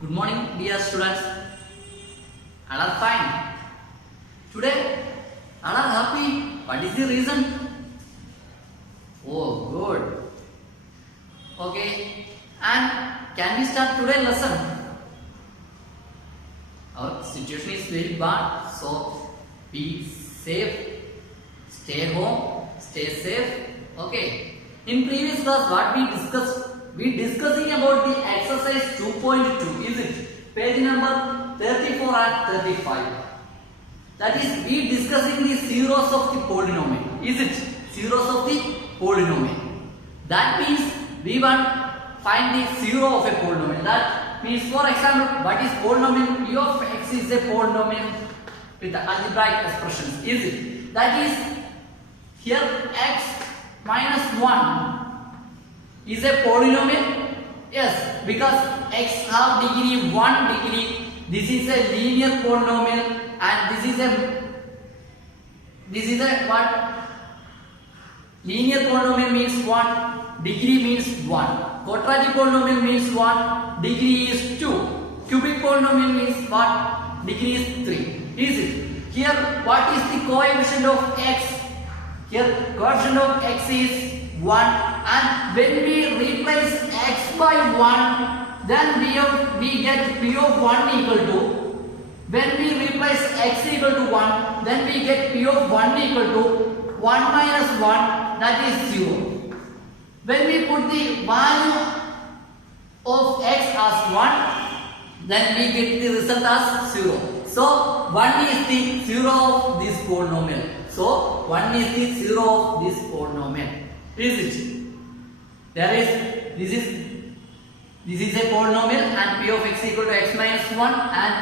Good morning, dear students. All are fine. Today, all are happy. What is the reason? Oh, good. Okay. And can we start today's lesson? Our situation is very bad, so be safe. Stay home. Stay safe. Okay. In previous class, what we discussed? We discussing about the exercise 2.2. Is it page number 34 and 35? That is, we discussing the zeros of the polynomial. Is it zeros of the polynomial? That means we want find the zero of a polynomial. That means, for example, what is polynomial? P of x is a polynomial with the algebraic expressions. Is it? That is, here x minus 1 is a polynomial. Yes, because x have degree 1 degree. This is a linear polynomial, and this is a what? Linear polynomial means what? Degree means 1. Quadratic polynomial means what? Degree is 2. Cubic polynomial means what? Degree is 3. Is it? Here, what is the coefficient of x? Here, coefficient of x is 1, and when we replace x by 1, then we get p of 1 equal to, when we replace x equal to 1, then we get p of 1 equal to 1 minus 1, that is 0. When we put the value of x as 1, then we get the result as 0. So 1 is the 0 of this polynomial. So 1 is the 0 of this polynomial. Is it? This is a polynomial, and p of x equal to x minus 1, and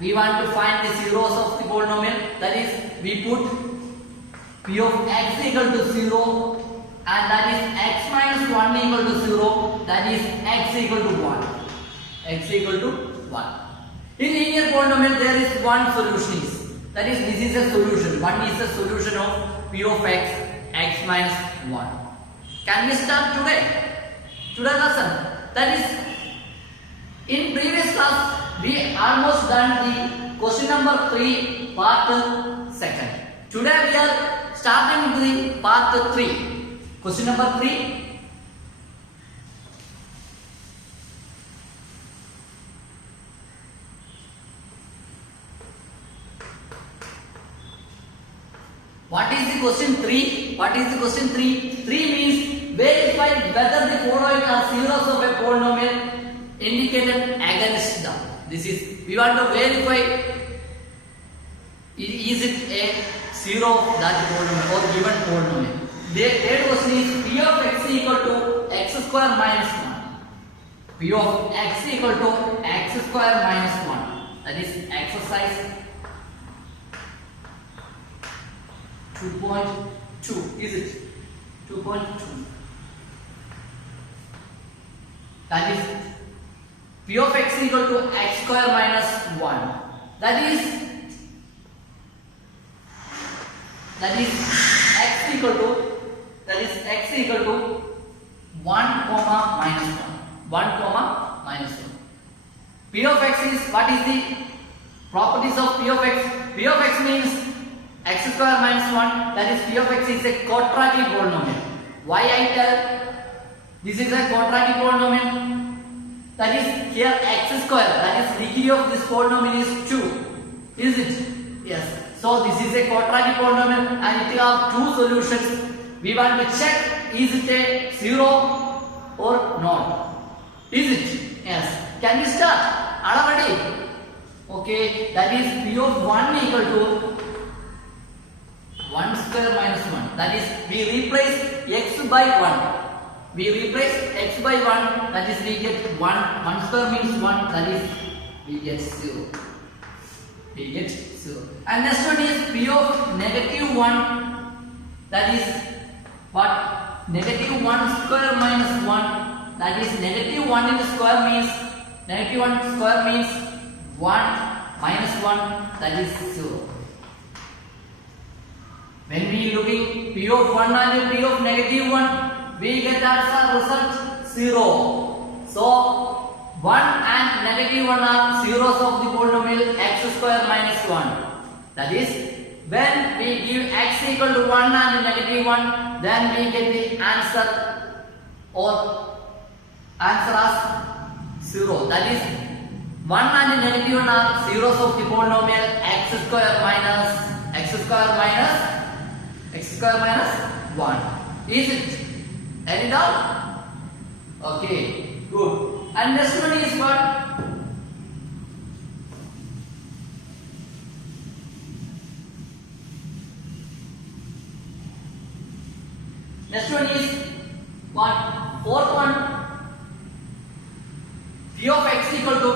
we want to find the zeros of the polynomial. That is, we put p of x equal to 0, and that is x minus 1 equal to 0, that is x equal to 1. X equal to 1. In linear polynomial, there is one solution. That is, this is a solution. 1 is the solution of p of x minus 1. Can we start today? Today's lesson. That is, in previous class, we almost done the question number 3, part 2. Today we are starting with the part 3. Question number 3. What is the question 3? What is the question 3? 3 means verify whether the following are zeros of a polynomial indicated against them. This is, we want to verify is it a zero of that polynomial or given polynomial. The third question is p of x equal to x square minus 1. P of x equal to x square minus 1. That is exercise 2.2. Is it? 2.2. That is, p of x equal to x square minus 1. That is x equal to 1 comma minus 1. 1 comma minus 1. P of x is, what is the properties of p of x? P of x means x square minus 1, that is, p of x is a quadratic polynomial. Why I tell this is a quadratic polynomial? That is, here x square, that is, degree of this polynomial is 2. Is it? Yes. So this is a quadratic polynomial, and it have two solutions. We want to check, is it a 0 or not? Is it? Yes. Can we start? Are you ready? Okay. That is, p of 1 equal to 1 square minus 1. That is, we replace x by 1. We replace x by 1. That is, we get 1. 1 square means 1. That is, we get 0. We get 0. And next one is p of negative 1. That is what? Negative 1 square minus 1. That is, negative 1 in the square means, negative 1 square means 1 minus 1. That is 0. When we looking p of 1 and p of negative 1, we get as a result 0. So 1 and negative 1 are zeros of the polynomial x square minus 1. That is, when we give x equal to 1 and negative 1, then we get the answer or answer as 0. That is, 1 and negative 1 are zeros of the polynomial x square minus 1. Is it? Any doubt? Okay, good. And next one is what? Next one is what? Fourth one. P of x equal to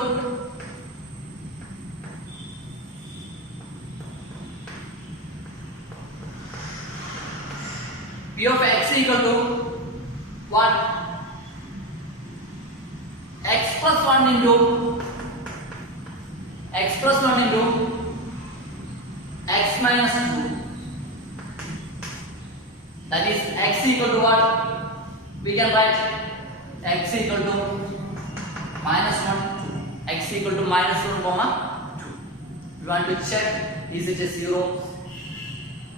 P of x equal to what? X plus 1 into x minus 2. That is x equal to what? We can write x equal to minus 1, 2. X equal to minus 1 comma 2. We want to check, is it a 0?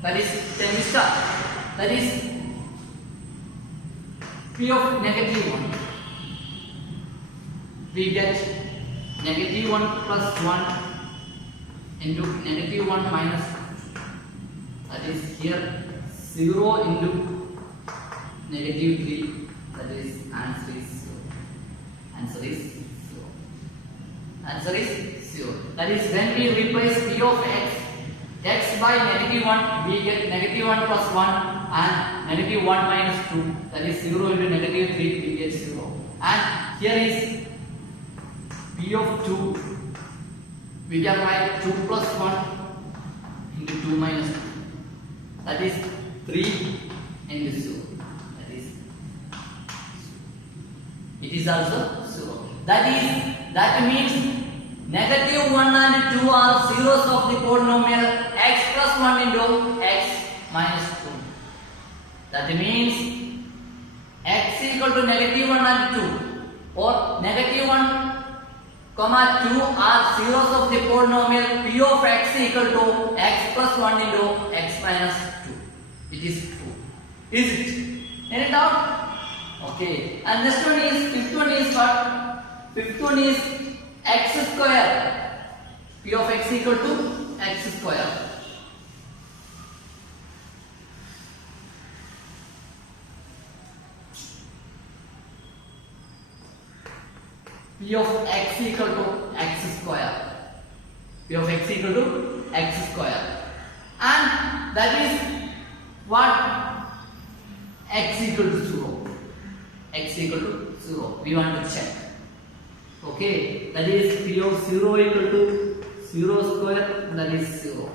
That is semester. That is P of negative 1. We get negative 1 plus 1 into negative 1 minus 2. That is here 0 into negative 3. That is answer is 0. Answer is 0. Answer is 0. That is, when we replace P of x by negative 1, we get negative 1 plus 1 and negative 1 minus 2. That is 0 into negative 3, we get 0. And here is P of 2, we can write 2 plus 1 into 2 minus 2. That is 3 into 0. It is also 0. That means negative 1 and 2 are zeros of the polynomial x plus 1 into x minus 2. That means x equal to negative 1 and 2, or negative 1 comma 2 are zeros of the polynomial P of x equal to x plus 1 into x minus 2. It is true. Is it? Any doubt? Okay. And next one is, fifth one is what? Fifth one is x square. P of x equal to x square. P of x equal to x square. P of x equal to x square. And that is what? X equal to 0. X equal to 0. We want to check. Okay. That is P of 0 equal to 0 square. That is 0.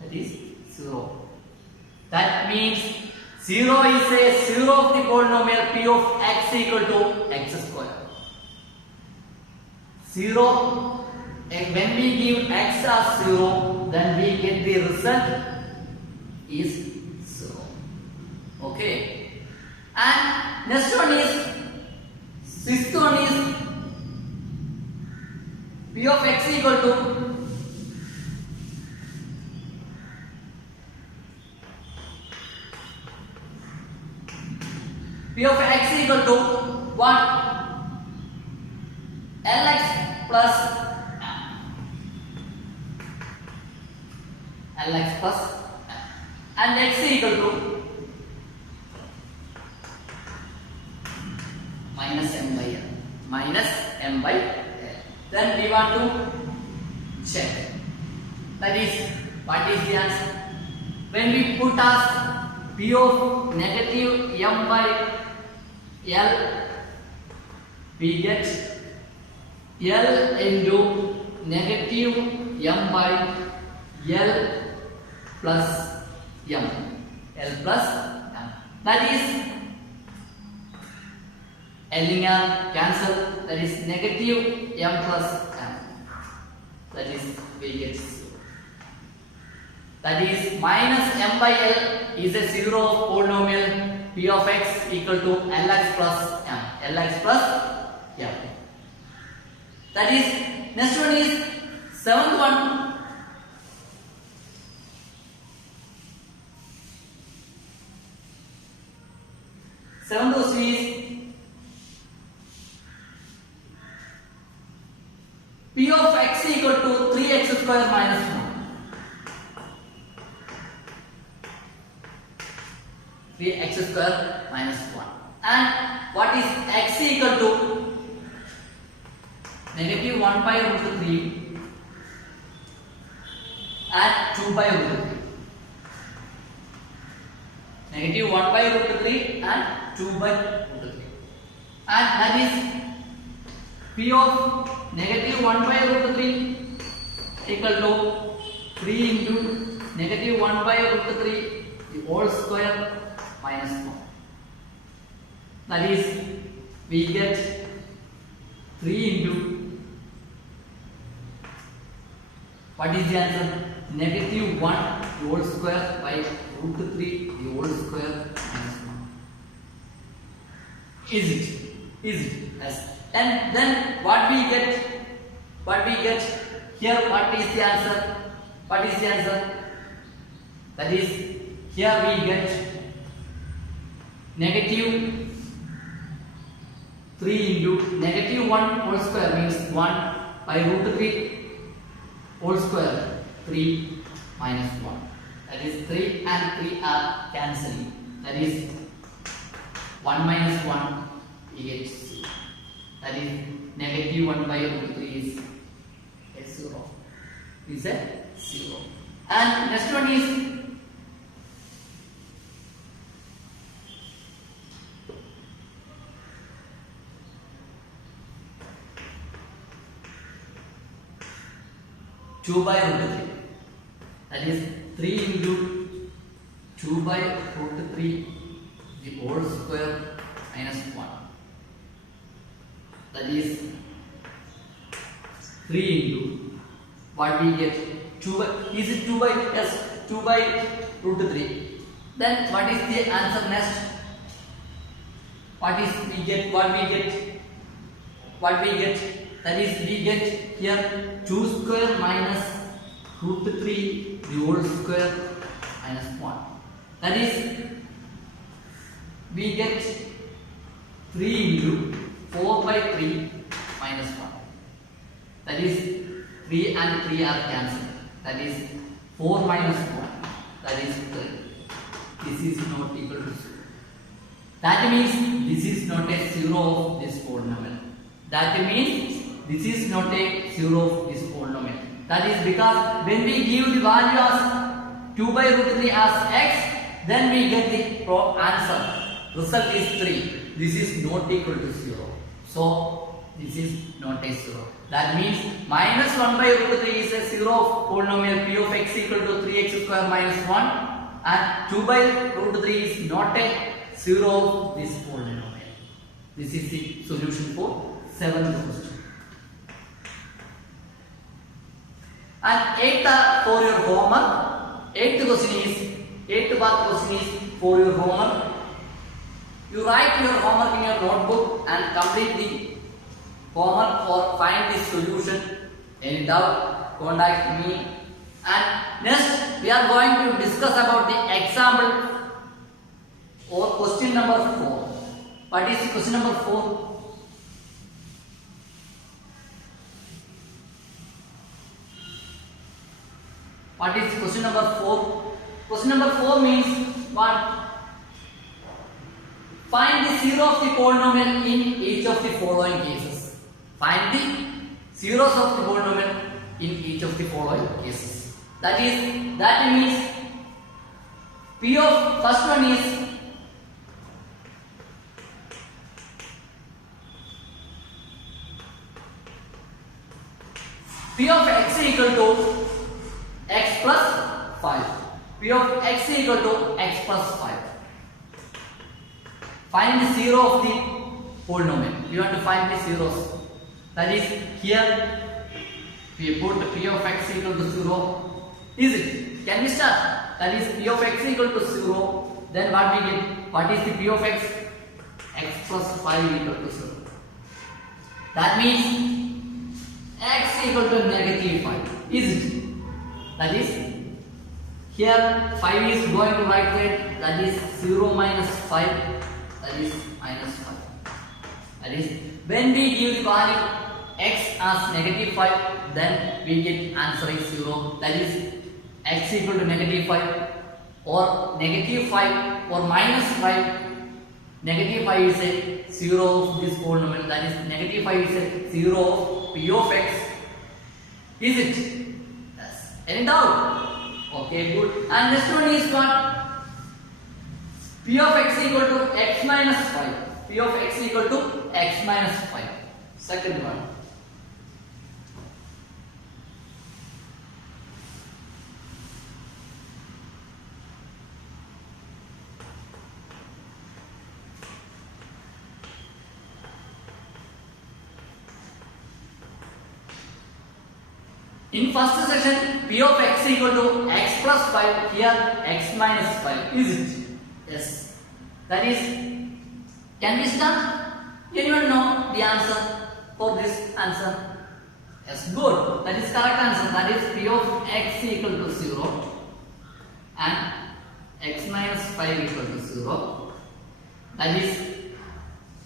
That is 0. That means 0 is a 0 of the polynomial P of x equal to x square. 0, and when we give x as 0, then we get the result is 0. Okay. And next one is, sixth one is P of x equal to P of x equal to what? Lx plus Lx plus and x equal to minus m by l. Minus m by l. Then we want to check. That is, what is the answer? When we put as P of negative m by l, we get L into negative m by L plus m. L plus m. That is linear cancel. That is negative m plus m. That is we get 0. That is minus m by L is a 0 of polynomial P of x equal to Lx plus m. Lx plus m. That is, next one is seventh one. Seventh question is P of x equal to 3x square minus 1. 3x square minus 1. And what is x equal to? Negative 1 by root 3 and 2 by root 3. Negative 1 by root 3 and 2 by root 3. And that is P of negative 1 by root 3 equal to 3 into negative 1 by root 3 the whole square minus 1. That is, we get 3 into, what is the answer? Negative 1 the whole square by root 3 the whole square minus 1. Is it? Is it? Yes. And then what we get? What we get here? What is the answer? What is the answer? That is, here we get negative 3 into negative 1 whole square means 1 by root 3 whole square 3 minus 1. That is 3 and 3 are cancelling. That is 1 minus 1 we get 0. That is negative 1 by root 3 is a 0. Is a 0. And next one is 2 by root 3. That is 3 into 2 by root 3 the whole square minus 1. That is 3 into what we get 2 by, is it 2 by, yes, 2 by root 3. Then what is the answer next? What is we get? What we get? What we get? That is, we get here 2 square minus root 3 the whole square minus 1. That is, we get 3 into 4 by 3 minus 1. That is 3 and 3 are cancelled. That is 4 minus 1. That is 3. This is not equal to 0. That means this is not a 0 of this polynomial. That means this is not a 0 of this polynomial. That is because when we give the value as 2 by root 3 as x, then we get the answer. Result is 3. This is not equal to 0. So this is not a 0. That means minus 1 by root 3 is a 0 of polynomial P of x equal to 3x square minus 1, and 2 by root 3 is not a 0 of this polynomial. This is the solution for 7th question. And 8th for your homework. 8th question is, 8th part question is for your homework. You write your homework in your notebook and complete the homework or find the solution. Any doubt, contact me. And next we are going to discuss about the example or question number 4. What is the question number 4? What is question number 4? Question number 4 means what? Find the zero of the polynomial in each of the following cases. Find the zeros of the polynomial in each of the following cases. That means P of first one is P of x equal to x plus 5. P of x equal to x plus 5. Find the zero of the polynomial. We want to find the zeros. That is, here we put P of x equal to 0. Is it? Can we start? That is, P of x equal to 0. Then what we get? What is the P of x? X plus 5 equal to 0. That means equal to negative 5. Is it? That is, here 5 is going to right side, that is 0 minus 5, that is minus 5. That is, when we give the value x as negative 5, then we get answer is 0. That is, x equal to negative 5 or negative 5 or minus 5. Negative 5 is a 0 of this polynomial, that is negative 5 is a 0 of p of x. Is it? Yes. Any doubt? Okay, good. And next one is what? P of x equal to x minus 5. P of x equal to x minus 5. Second one. In first section, P of x equal to x plus 5, here x minus 5. Is it? Yes. That is, can we start? Anyone know the answer for this answer? Yes, good. That is correct answer. That is P of x equal to 0 and x minus 5 equal to 0. That is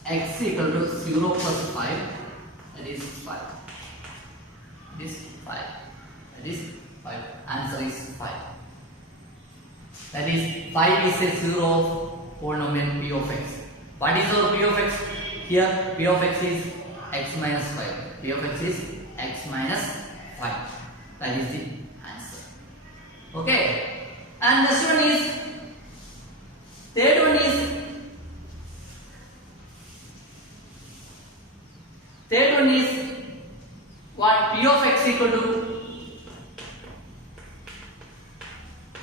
x equal to 0 plus 5. That is 5. This 5. That is 5. Answer is 5. That is 5 is a 0 of polynomial P of x. What is our P of x? Here P of x is x minus 5. P of x is x minus 5. That is the answer. Okay. And next one is, third one is what? P of x equal to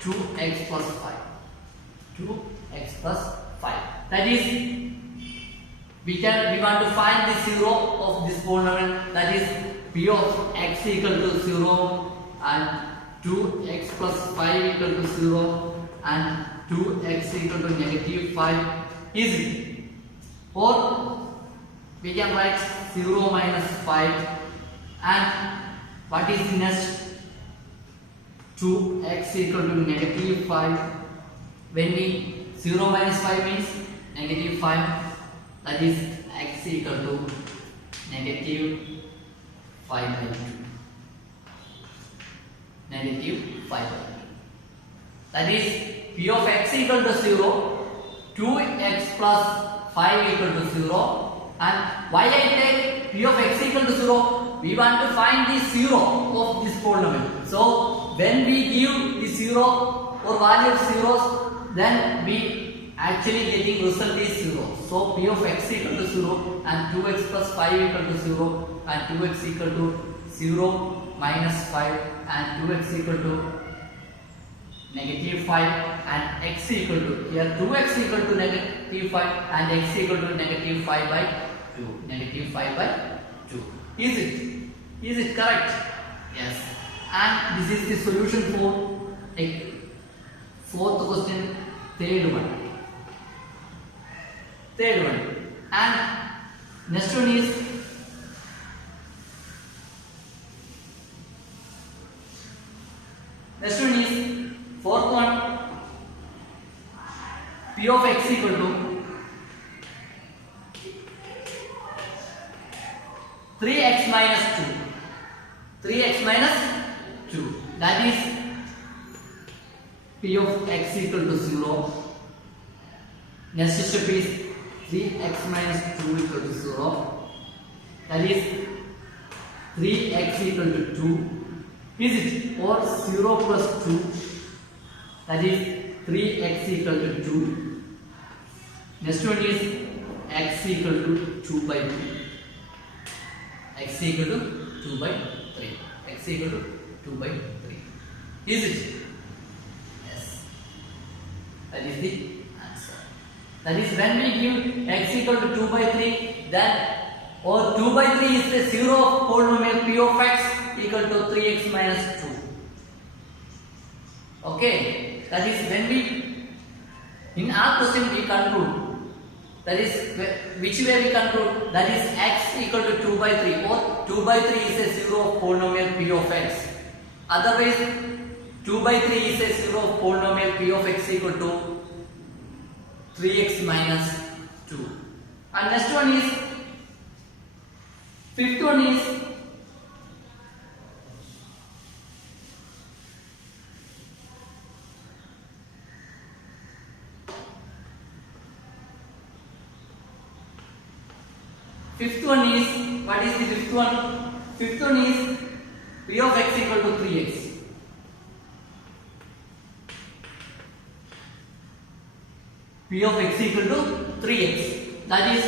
2x plus 5. 2x plus 5. That is, we want to find the 0 of this polynomial. That is P of x equal to 0 and 2x plus 5 equal to 0 and 2x equal to negative 5. Is it? Or we can write 0 minus 5. And what is the next? 2x equal to negative 5. When we 0 minus 5 means negative 5. That is x equal to negative 5 by 2. Negative 5 by 2. That is P of x equal to 0. 2x plus 5 equal to 0. And why I take P of x equal to 0? We want to find the 0 of this polynomial. So when we give the 0 or value of zeros, then we actually getting result is 0. So P of x equal to 0 and 2x plus 5 equal to 0 and 2x equal to 0 minus 5 and 2x equal to negative 5 and x equal to, here 2x equal to negative 5 and x equal to negative 5 by 2. Negative 5 by 2. Is it? Is it correct? Yes. And this is the solution for a fourth question, third one. And next one is fourth one. P of x equal to 3x minus 2. 3x minus 2. That is P of x equal to 0. Next step is 3x minus 2 equal to 0. That is 3x equal to 2. Is it? Or 0 plus 2. That is 3x equal to 2. Next one is x equal to 2 by 3. X equal to 2 by 3. X equal to 2 by 3. Is it? Yes. That is the answer. That is, when we give x equal to 2 by 3, then or 2 by 3 is the 0 of polynomial P of x equal to 3x minus 2. Okay. That is, when we, in our question we conclude That is which way we conclude? That is x equal to 2 by 3 or 2 by 3 is a zero of polynomial p of x. Otherwise 2 by 3 is a zero of polynomial p of x equal to 3x minus 2. And next one is, fifth one is what is the fifth one? Fifth one is p of x equal to 3x. P of x equal to 3x. That is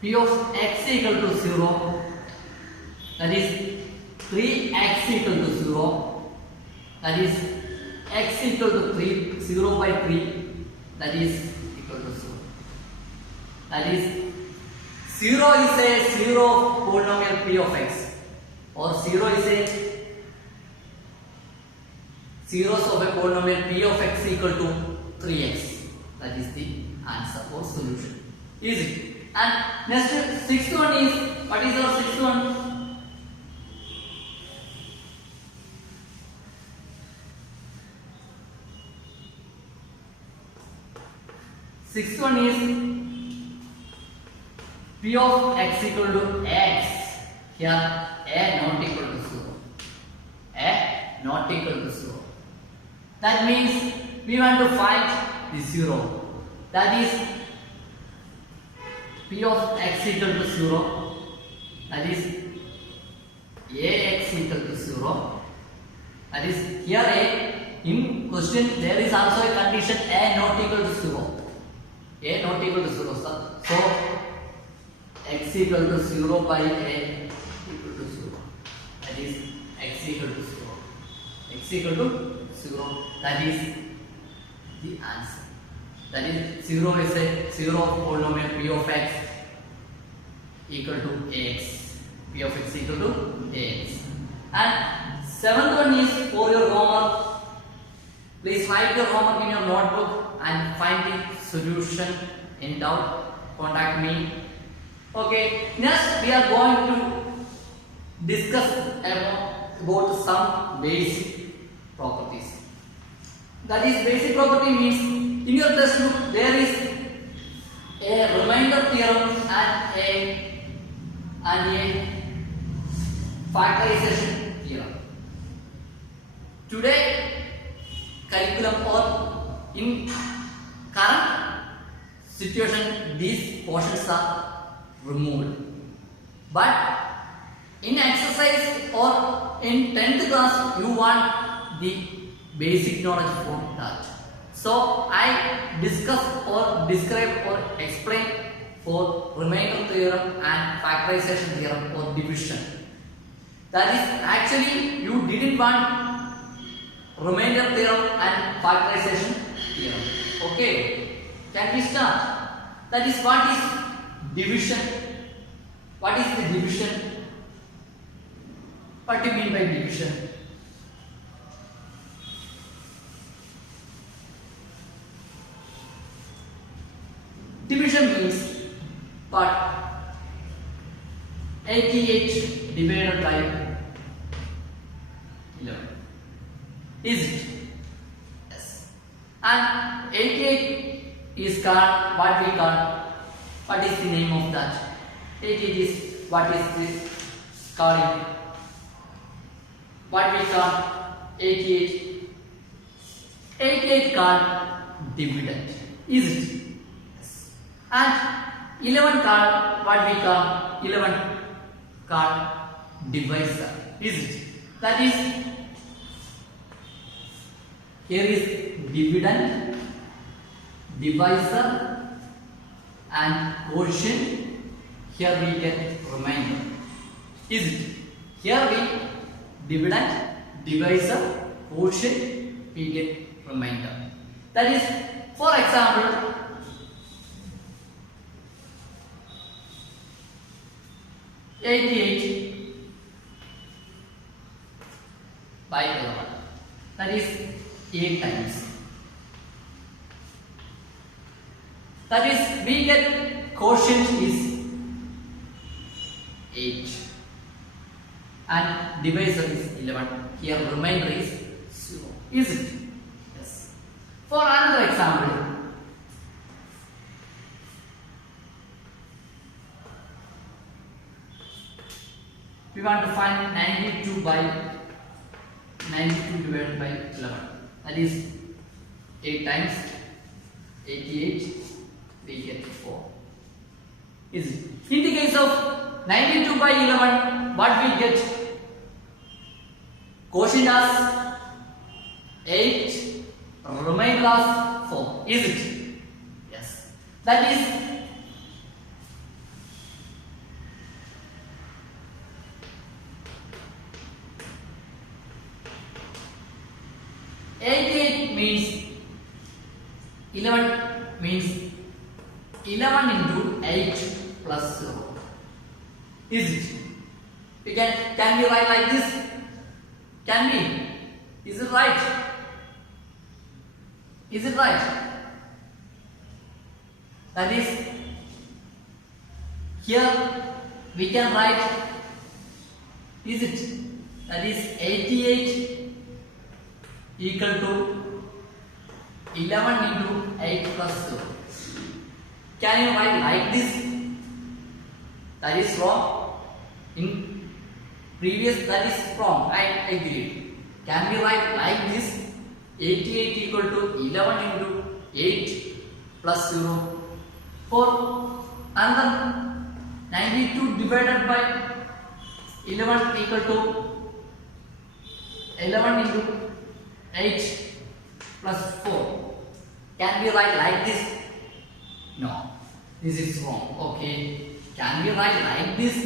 p of x equal to 0. That is 3x equal to 0. That is x equal to 3, 0 by 3. That is equal to 0. That is 0 is a zero of polynomial p of x, or 0 is a zeros of a polynomial p of x equal to 3x. That is the answer or solution. Easy. And next, sixth one is, what is our sixth one? Sixth one is p of x equal to x. Here a not equal to 0. A not equal to 0. That means we want to find the 0. That is p of x equal to 0. That is ax equal to 0. That is here a, in question there is also a condition a not equal to 0. A not equal to 0. So x equal to 0 by a equal to 0. That is x equal to 0. X equal to 0. That is the answer. That is 0 is a 0 of polynomial p of x equal to x. P of x equal to x. And seventh one is for your homework. Please write your homework in your notebook and find the solution. In doubt, contact me. Okay, next we are going to discuss about some basic properties. That is, basic property means in your textbook there is a remainder theorem and a factorization theorem. Today curriculum or in current situation these portions are removed, but in exercise or in 10th class you want the basic knowledge from that. So I discuss or describe or explain for remainder theorem and factorization theorem or division. That is, actually you didn't want remainder theorem and factorization theorem. Okay, can we start? That is, what is division? What is the division? What do you mean by division? Division means part 88 divided by 11. Is it? Yes. And 88 is called what we call. What is the name of that? 88 is what is this called? What we call 88? 88 called dividend. Is it? Yes. And 11 called what we call 11 called divisor. Is it? That is, here is dividend, divisor and quotient. Here we get remainder. Is it? Here we dividend, divisor, quotient, we get remainder. That is, for example, $88 by 11. That is 8 times. That is, we get quotient is 8 and divisor is 11. Here remainder is 0. Is it? Yes. For another example, we want to find 92 divided by 11. That is 8 times 88. We get 4. Is it? In the case of 92 by 11, what we get? Quotient as 8, remainder as 4. Is it? Yes. That is 88 means 11 means 11 into 8 plus 0. Is it? Can we write like this? Can we? Is it right? Is it right? That is, here we can write, is it? That is 88 equal to 11 into 8 plus 0. Can you write like this? That is wrong. In previous, that is wrong. I agree. Can we write like this? 88 equal to 11 into 8 plus 0. For another 92 divided by 11 equal to 11 into 8 plus 4. Can we write like this? No, this is wrong. Okay, can we write like this?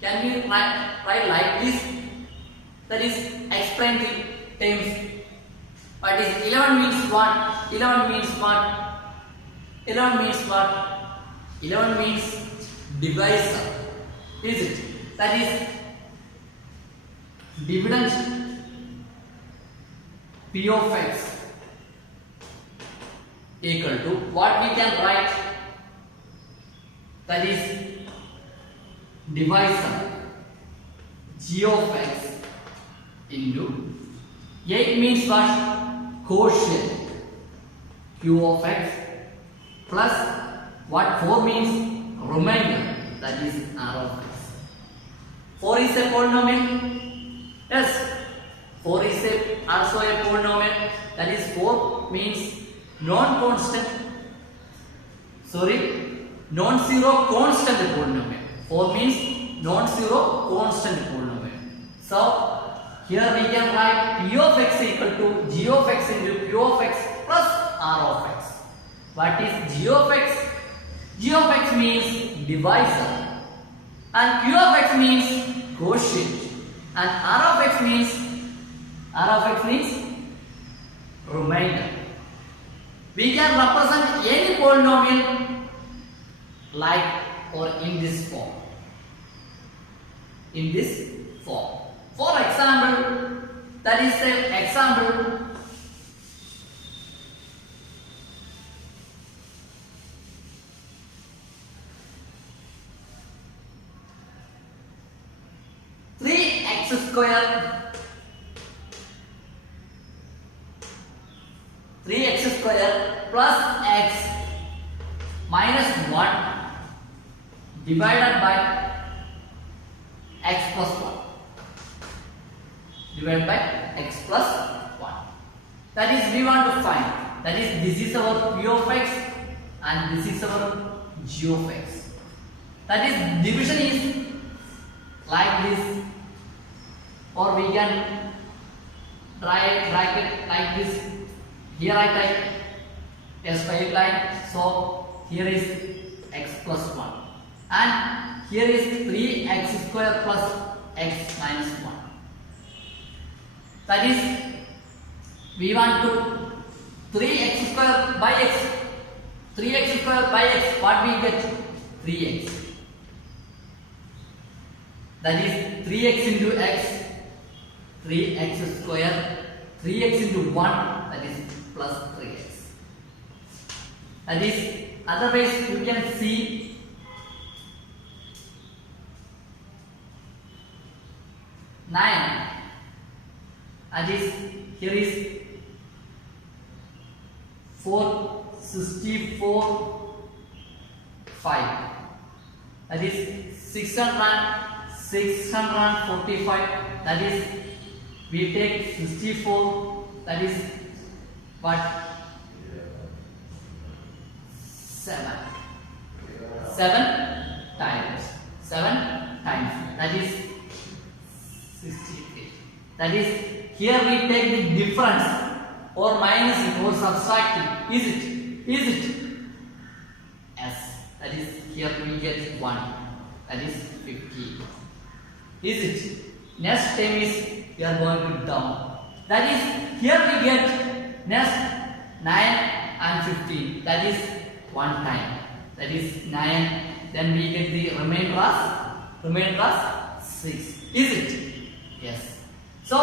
Can we write like this? That is, explain the terms. What is 11 means what? 11 means what? 11 means what? 11 means divisor. Is it? That is dividend P of x equal to what we can write, that is divisor g of x into 8 means what? Quotient q of x plus what 4 means? Remainder, that is r of x. 4 is a polynomial. Yes, 4 is also a polynomial. That is 4 means non-zero constant polynomial. 4 means non-zero constant polynomial. So here we can write p of x equal to g of x into q of x plus r of x. What is g of x? G of x means divisor and q of x means quotient and r of x means remainder. We can represent any polynomial like or in this form. In this form. For example, that is an example. X square 3x square plus x minus 1 divided by x plus 1 divided by x plus 1. That is, we want to find. That is, this is our p of x and this is our g of x. That is, division is like this, or we can drag it like this. Here I type a straight line, so here is x plus 1 and here is 3x square plus x minus 1. That is, we want to 3x square by x. 3x square by x, what we get? 3x. That is 3x into x, 3x square, 3x into 1, that is plus 3x. That is, otherwise you can see 9. That is, here is 464 5. That is 645. That is, we take 64. That is what? 7. 7 times. 7 times. That is 63. That is, here we take the difference or minusing or subtracting. Is it? Is it? Yes. That is, here we get 1. That is 50. Is it? Next time is we are going to down. That is, here we get next 9 and 15. That is 1 time. That is 9. Then we get the remainder as 6. Is it? Yes. So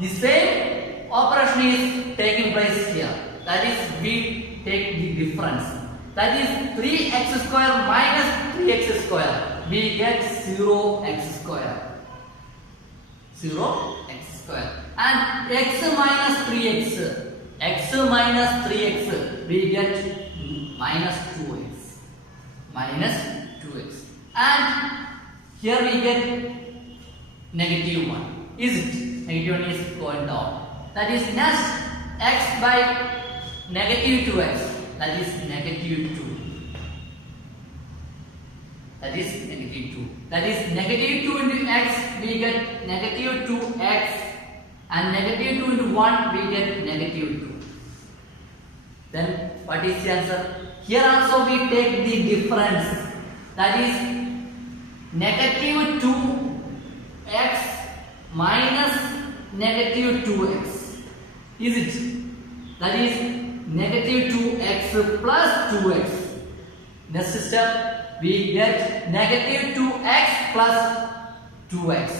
the same operation is taking place here. That is, we take the difference. That is 3x square minus 3x square. We get 0x square. 0x square. And x minus 3x. X minus 3x. We get minus 2x. Minus 2x. And here we get negative 1. Is it? Negative 1 is going down. That is, next x by negative 2x. That is negative 2. That is negative 2. That is negative 2 into x, we get negative 2x. And negative 2 into 1, we get negative 2. Then what is the answer? Here also we take the difference. That is negative 2x minus negative 2x. Is it? That is negative 2x plus 2x. Next step, we get negative 2x plus 2x.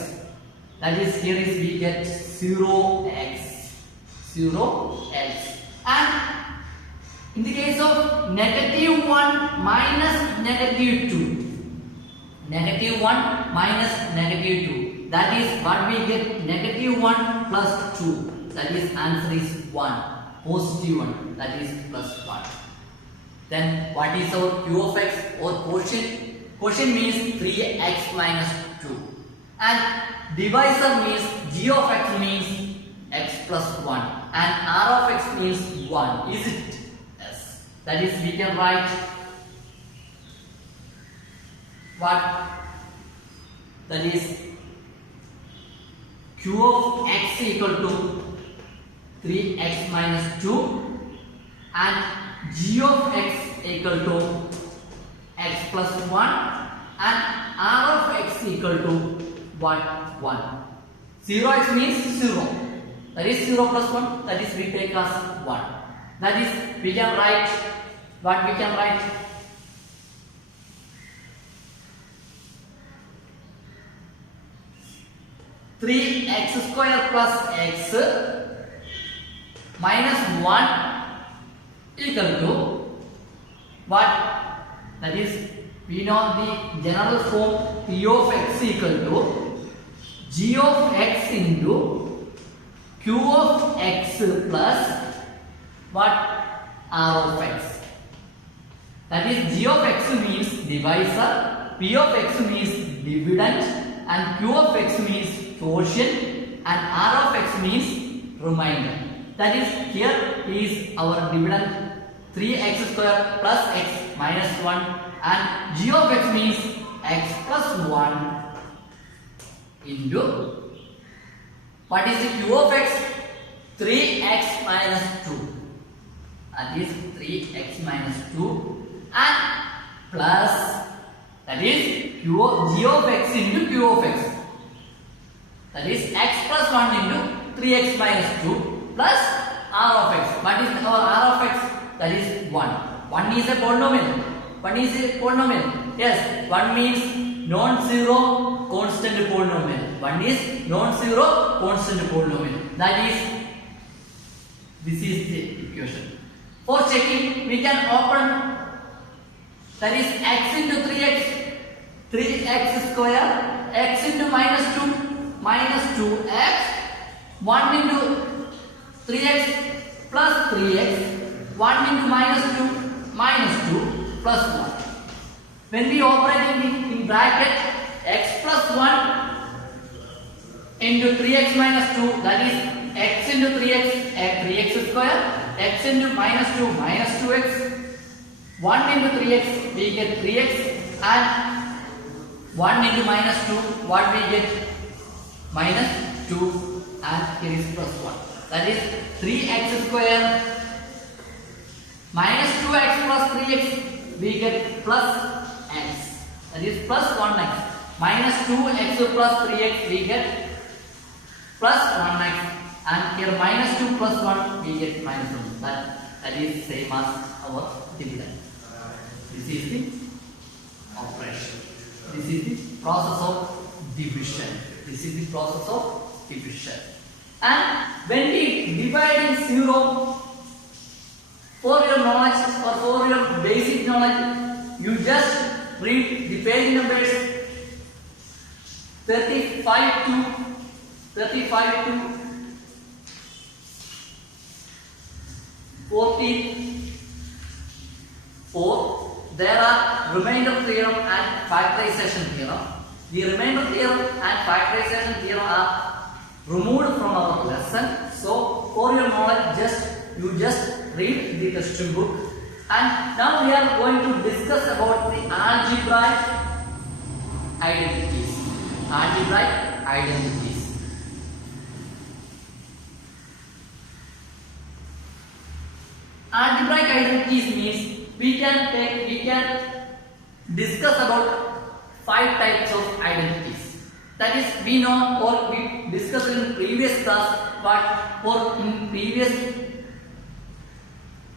That is, here is we get 0x. 0x. And in the case of negative 1 minus negative 2. Negative 1 minus negative 2. That is what we get, negative 1 plus 2. That is, answer is 1. Positive 1. That is plus 1. Then what is our q of x or quotient? Quotient means 3x minus 2. And divisor means g of x means x plus 1. And r of x means 1. Is it? Yes. That is, we can write what? That is q of x equal to 3x minus 2 and g of x equal to x plus 1 and r of x equal to what? 1. 0x means 0. That is 0 plus 1. That is, we take as 1. That is, we can write what we can write? 3x square plus x minus 1 equal to what? That is, we know the general form p of x equal to g of x into q of x plus what? R of x. That is, g of x means divisor, p of x means dividend, and q of x means quotient, and r of x means remainder. That is, here is our dividend 3x square plus x minus 1, and g of x means x plus 1 into what is the q of x? 3x minus 2. That is 3x minus 2 and plus, that is g of x into q of x. That is x plus 1 into 3x minus 2 plus r of x. What is our r of x? That is 1. 1 is a polynomial. 1 is a polynomial. Yes, 1 means non-zero constant polynomial. 1 is non-zero constant polynomial. That is, this is the equation. For checking, we can open, that is x into 3x, 3x square, x into minus 2, minus 2x, 1 into 3x plus 3x, 1 into minus 2, minus 2 plus 1. When we operate in bracket, x plus 1 into 3x minus 2, that is x into 3x, 3x square, x into minus 2, minus 2x, 1 into 3x, we get 3x, and 1 into minus 2, what we get? Minus 2, and here is plus 1. That is 3x square minus 2x plus 3x, we get plus x. That is plus 1x. Minus 2x plus 3x, we get plus 1x. And here minus 2 plus 1, we get minus 1. That is same as our dividend. This is the operation. This is the process of division. This is the process of division. And when we divide in 0, for your knowledge or for your basic knowledge, you just read the page numbers 35 to 44. There are remainder theorem and factorization theorem. The remainder theorem and factorization theorem are removed from our lesson. So for your knowledge, you just read the textbook. And now we are going to discuss about the algebraic identities. Algebraic identities. Algebraic identities means we can discuss about 5 types of identities. That is, we know or we discussed in previous class, but for in previous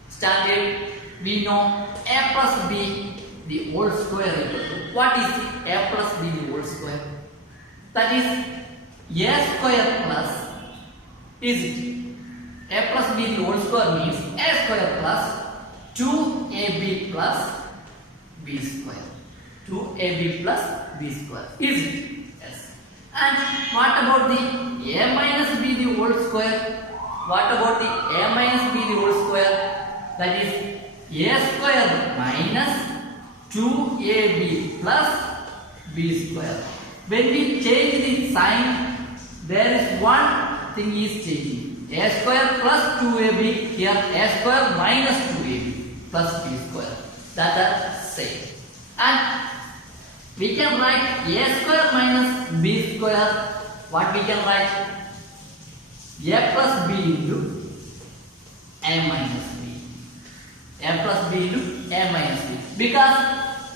standard we know a plus b the whole square equal to. What is a plus b the whole square? That is a square plus, is it? A plus b the whole square means a square plus 2ab plus b square. 2ab plus b square. Is it? Yes. And what about the a minus b the whole square? What about the a minus b the whole square? That is a square minus 2ab plus b square. When we change the sign, there is one thing is changing. A square plus 2ab, here a square minus 2ab plus b square. That is same. And we can write a square minus b square. What we can write? A plus b into a minus b. A plus b into a minus b. Because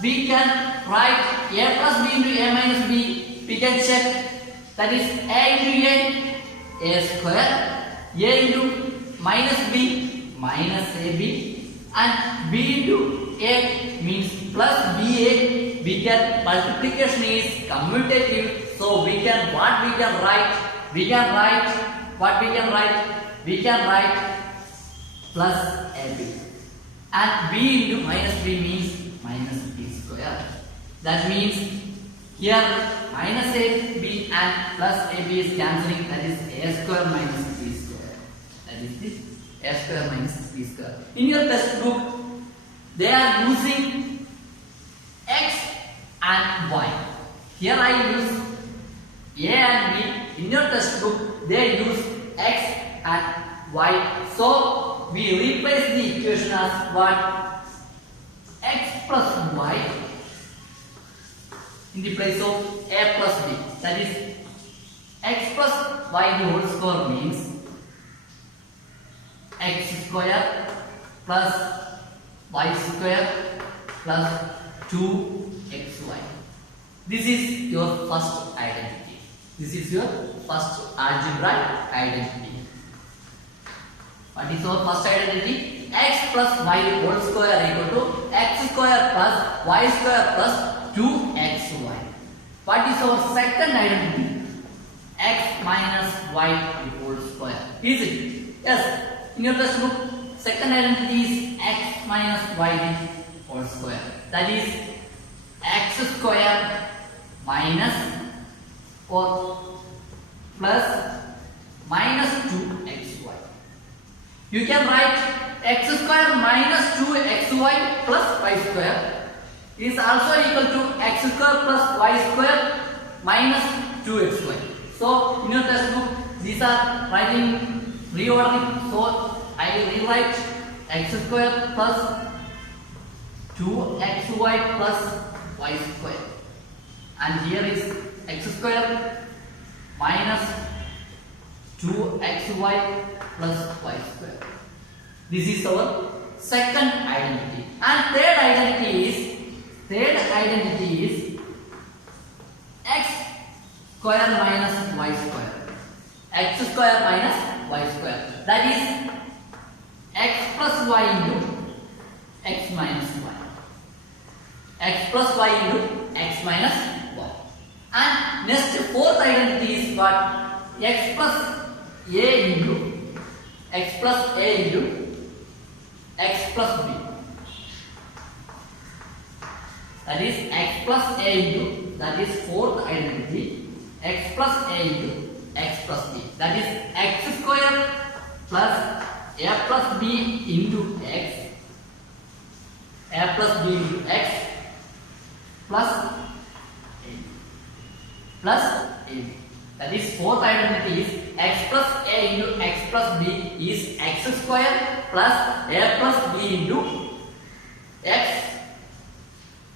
we can write a plus b into a minus b. We can check. That is a into a square. A into minus b minus ab, and b into a means plus ba. We can multiplication is commutative, so we can what we can write? We can write what we can write? We can write plus ab, and b into minus b means minus b square. That means here minus ab and plus ab is cancelling. That is a square minus b square. That is this a square minus b square. In your textbook, they are using x and y. Here I use a and b. In your textbook, they use x and y. So we replace the equation as what? X plus y in the place of a plus b. That is x plus y the whole square means x square plus y square plus 2xy. This is your first identity. This is your first algebraic identity. What is our first identity? X plus y whole square equal to x square plus y square plus 2xy. What is our second identity? X minus y whole square. Is it? Yes. In your textbook, second identity is x minus y whole square. That is x square minus or plus minus 2xy. You can write x square minus 2xy plus y square is also equal to x square plus y square minus 2xy. So in your textbook these are writing reordering. So I will rewrite x square plus 2xy plus y square, and here is x square minus 2xy plus y square. This is our second identity. And third identity is x square minus y square. X square minus y square. That is x plus y into x minus y. X plus y into x minus y. And next fourth identity is what? X plus a into x plus a into x plus b. That is x plus a into, that is fourth identity, x plus a into x plus b. That is x square plus a plus b into x, a plus b into x plus a plus ab. That is fourth identity is x plus a into x plus b is x square plus a plus b into x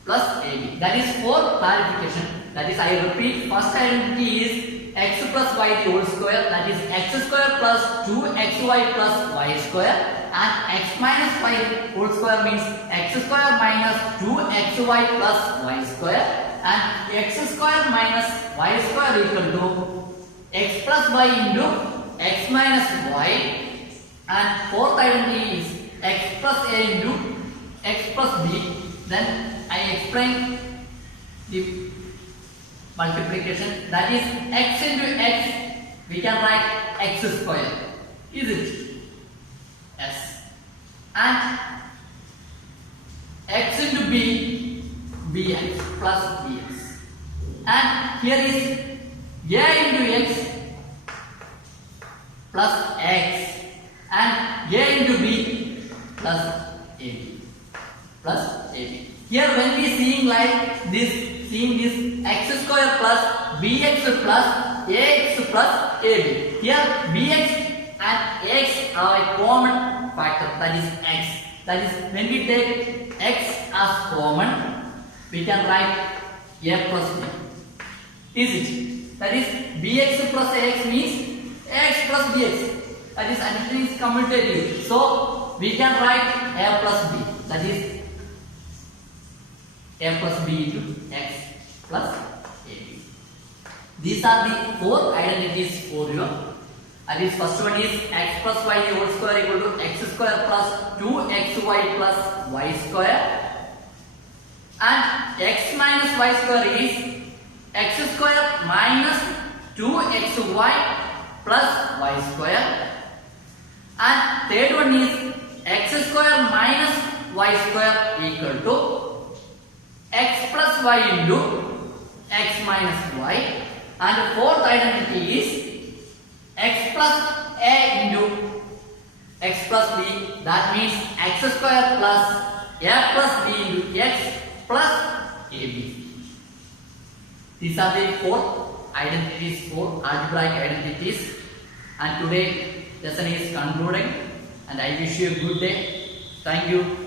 plus ab. That is for clarification. That is, I repeat, first identity is x plus y the whole square. That is x square plus 2xy plus y square, and x minus y whole square means x square minus 2xy plus y square, and x square minus y square equal to x plus y into x minus y, and fourth identity is x plus a into x plus b. Then I explain the multiplication. That is x into x, we can write x square. Is it? Yes. And x into b, bx plus bx. And here is a into x plus x, and a into b plus ab plus ab. Here when we seeing like this, seeing this x square plus bx plus ax plus ab. Here bx and ax are a common factor, that is x. That is, when we take x as common, we can write a plus b. Is it? That is, bx plus ax means ax plus bx. That is, addition is commutative. So we can write a plus b. That is a plus b into x plus ab. These are the four identities for you. That is, first one is x plus y whole square equal to x square plus 2xy plus y square, and x minus y square is x square minus 2xy plus y square, and third one is x square minus y square equal to x plus y into x minus y, and fourth identity is x plus a into x plus b. That means x square plus a plus b into x plus ab. These are the four identities, four algebraic identities, and today lesson is concluding, and I wish you a good day. Thank you.